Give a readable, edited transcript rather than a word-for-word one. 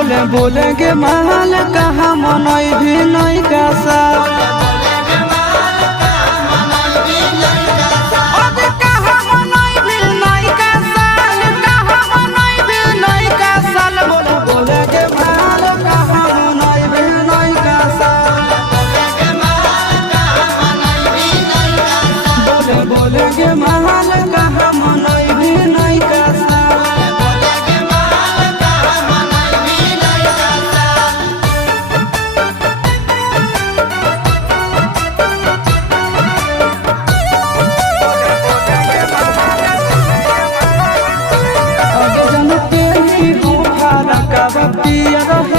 बोले बोले गे महल कहाँ मनई भी नहीं का साल पिया